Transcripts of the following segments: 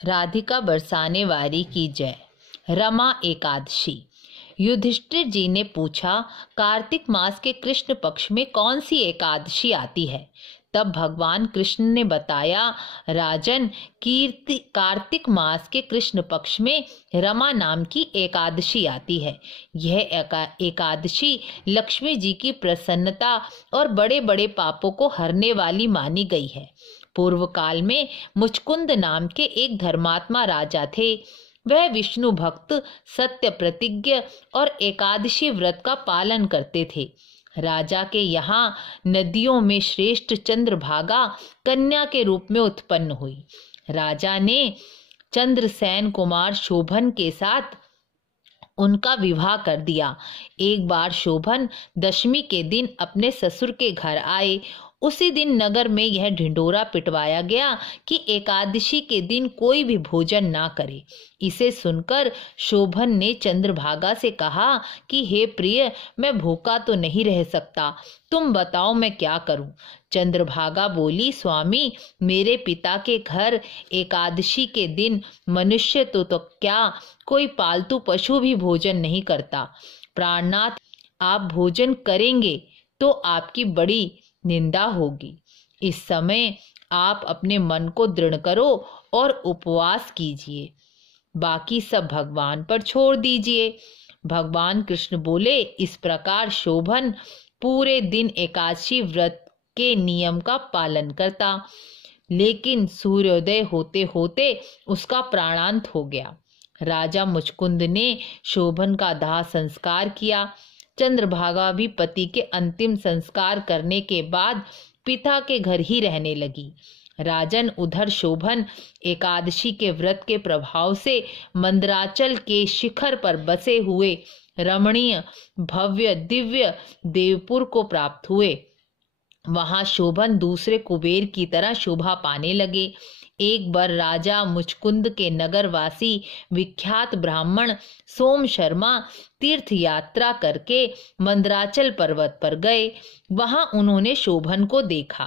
राधिका बरसाने वाली की जय। रमा एकादशी। युधिष्ठिर जी ने पूछा, कार्तिक मास के कृष्ण पक्ष में कौन सी एकादशी आती है? तब भगवान कृष्ण ने बताया, राजन, कार्तिक मास के कृष्ण पक्ष में रमा नाम की एकादशी आती है। यह एकादशी लक्ष्मी जी की प्रसन्नता और बड़े बड़े पापों को हरने वाली मानी गई है। पूर्व काल में मुचकुंद नाम के एक धर्मात्मा राजा थे। वह विष्णु भक्त, सत्य प्रतिज्ञ और एकादशी व्रत का पालन करते थे। राजा के यहाँ नदियों में श्रेष्ठ चंद्रभागा कन्या के रूप में उत्पन्न हुई। राजा ने चंद्रसेन कुमार शोभन के साथ उनका विवाह कर दिया। एक बार शोभन दशमी के दिन अपने ससुर के घर आए। उसी दिन नगर में यह ढिंढोरा पिटवाया गया कि एकादशी के दिन कोई भी भोजन ना करे। इसे सुनकर शोभन ने चंद्रभागा से कहा कि हे प्रिय, मैं भूखा तो नहीं रह सकता, तुम बताओ मैं क्या करूं? चंद्रभागा बोली, स्वामी, मेरे पिता के घर एकादशी के दिन मनुष्य तो क्या, कोई पालतू पशु भी भोजन नहीं करता। प्राणनाथ, आप भोजन करेंगे तो आपकी बड़ी निंदा होगी। इस समय आप अपने मन को दृढ़ करो और उपवास कीजिए, बाकी सब भगवान पर छोड़ दीजिए। भगवान कृष्ण बोले, इस प्रकार शोभन पूरे दिन एकादशी व्रत के नियम का पालन करता, लेकिन सूर्योदय होते होते उसका प्राणांत हो गया। राजा मुचकुंद ने शोभन का दाह संस्कार किया। चंद्रभागा भी पति के अंतिम संस्कार करने के बाद पिता के घर ही रहने लगी। राजन, उधर शोभन एकादशी के व्रत के प्रभाव से मंदराचल के शिखर पर बसे हुए रमणीय भव्य दिव्य देवपुर को प्राप्त हुए। वहां शोभन दूसरे कुबेर की तरह शोभा पाने लगे। एक बार राजा मुचकुंद के नगरवासी विख्यात ब्राह्मण सोम शर्मा तीर्थ यात्रा करके मंदराचल पर्वत पर गए। वहां उन्होंने शोभन को देखा।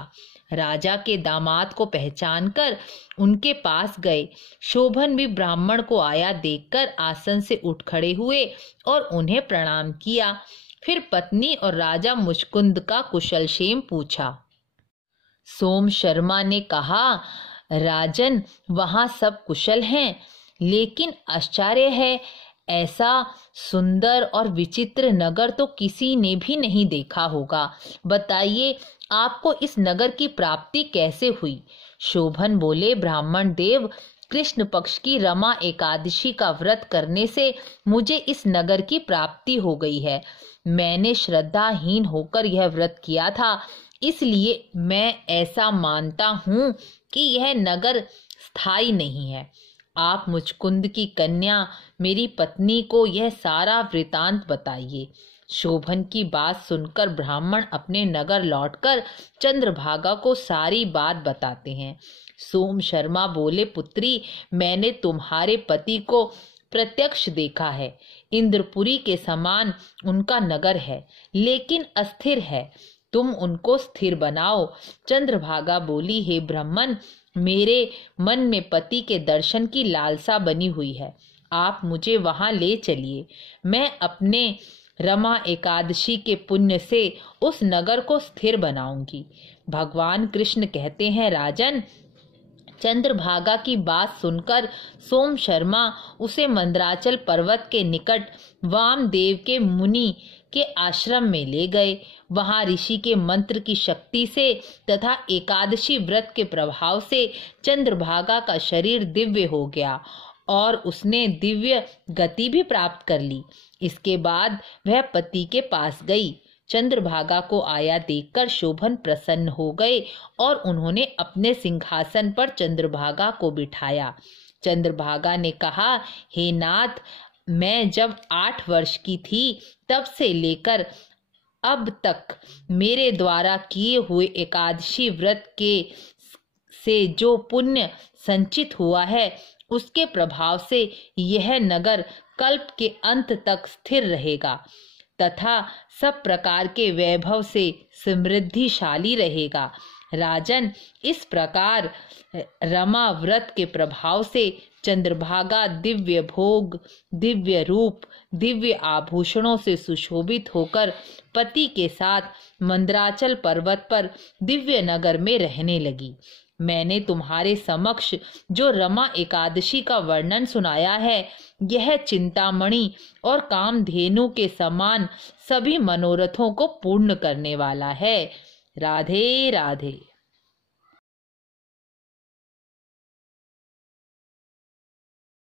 राजा के दामाद को पहचानकर उनके पास गए। शोभन भी ब्राह्मण को आया देखकर आसन से उठ खड़े हुए और उन्हें प्रणाम किया। फिर पत्नी और राजा मुचकुंद का कुशल क्षेम पूछा। सोम शर्मा ने कहा, राजन, वहां सब कुशल हैं, लेकिन आश्चर्य है, ऐसा सुंदर और विचित्र नगर तो किसी ने भी नहीं देखा होगा। बताइए, आपको इस नगर की प्राप्ति कैसे हुई? शोभन बोले, ब्राह्मण देव, कृष्ण पक्ष की रमा एकादशी का व्रत करने से मुझे इस नगर की प्राप्ति हो गई है। मैंने श्रद्धाहीन होकर यह व्रत किया था, इसलिए मैं ऐसा मानता हूँ कि यह नगर स्थायी नहीं है। आप मुचकुंद की कन्या मेरी पत्नी को यह सारा वृतांत बताइए। शोभन की बात सुनकर ब्राह्मण अपने नगर लौटकर चंद्रभागा को सारी बात बताते हैं। सोम शर्मा बोले, पुत्री, मैंने तुम्हारे पति को प्रत्यक्ष देखा है। इंद्रपुरी के समान उनका नगर है, लेकिन अस्थिर है। तुम उनको स्थिर बनाओ। चंद्रभागा बोली, हे ब्राह्मण, मेरे मन में पति के दर्शन की लालसा बनी हुई है। आप मुझे वहां ले चलिए। मैं अपने रमा एकादशी के पुण्य से उस नगर को स्थिर बनाऊंगी। भगवान कृष्ण कहते हैं, राजन, चंद्रभागा की बात सुनकर सोम शर्मा उसे मंदराचल पर्वत के निकट वामदेव के मुनि के आश्रम में ले गए। वहां ऋषि के मंत्र की शक्ति से तथा एकादशी व्रत के प्रभाव से चंद्रभागा का शरीर दिव्य हो गया और उसने दिव्य गति भी प्राप्त कर ली। इसके बाद वह पति के पास गई। चंद्रभागा को आया देखकर शोभन प्रसन्न हो गए और उन्होंने अपने सिंहासन पर चंद्रभागा को बिठाया। चंद्रभागा ने कहा, हे नाथ, मैं जब 8 वर्ष की थी तब से लेकर अब तक मेरे द्वारा किए हुए एकादशी व्रत के से जो पुण्य संचित हुआ है, उसके प्रभाव से यह नगर कल्प के अंत तक स्थिर रहेगा तथा सब प्रकार के वैभव से समृद्धिशाली रहेगा। राजन, इस प्रकार रमा व्रत के प्रभाव से चंद्रभागा दिव्य भोग, दिव्य रूप, दिव्य आभूषणों से सुशोभित होकर पति के साथ मंदराचल पर्वत पर दिव्य नगर में रहने लगी। मैंने तुम्हारे समक्ष जो रमा एकादशी का वर्णन सुनाया है, यह चिंतामणि और कामधेनु के समान सभी मनोरथों को पूर्ण करने वाला है। राधे राधे।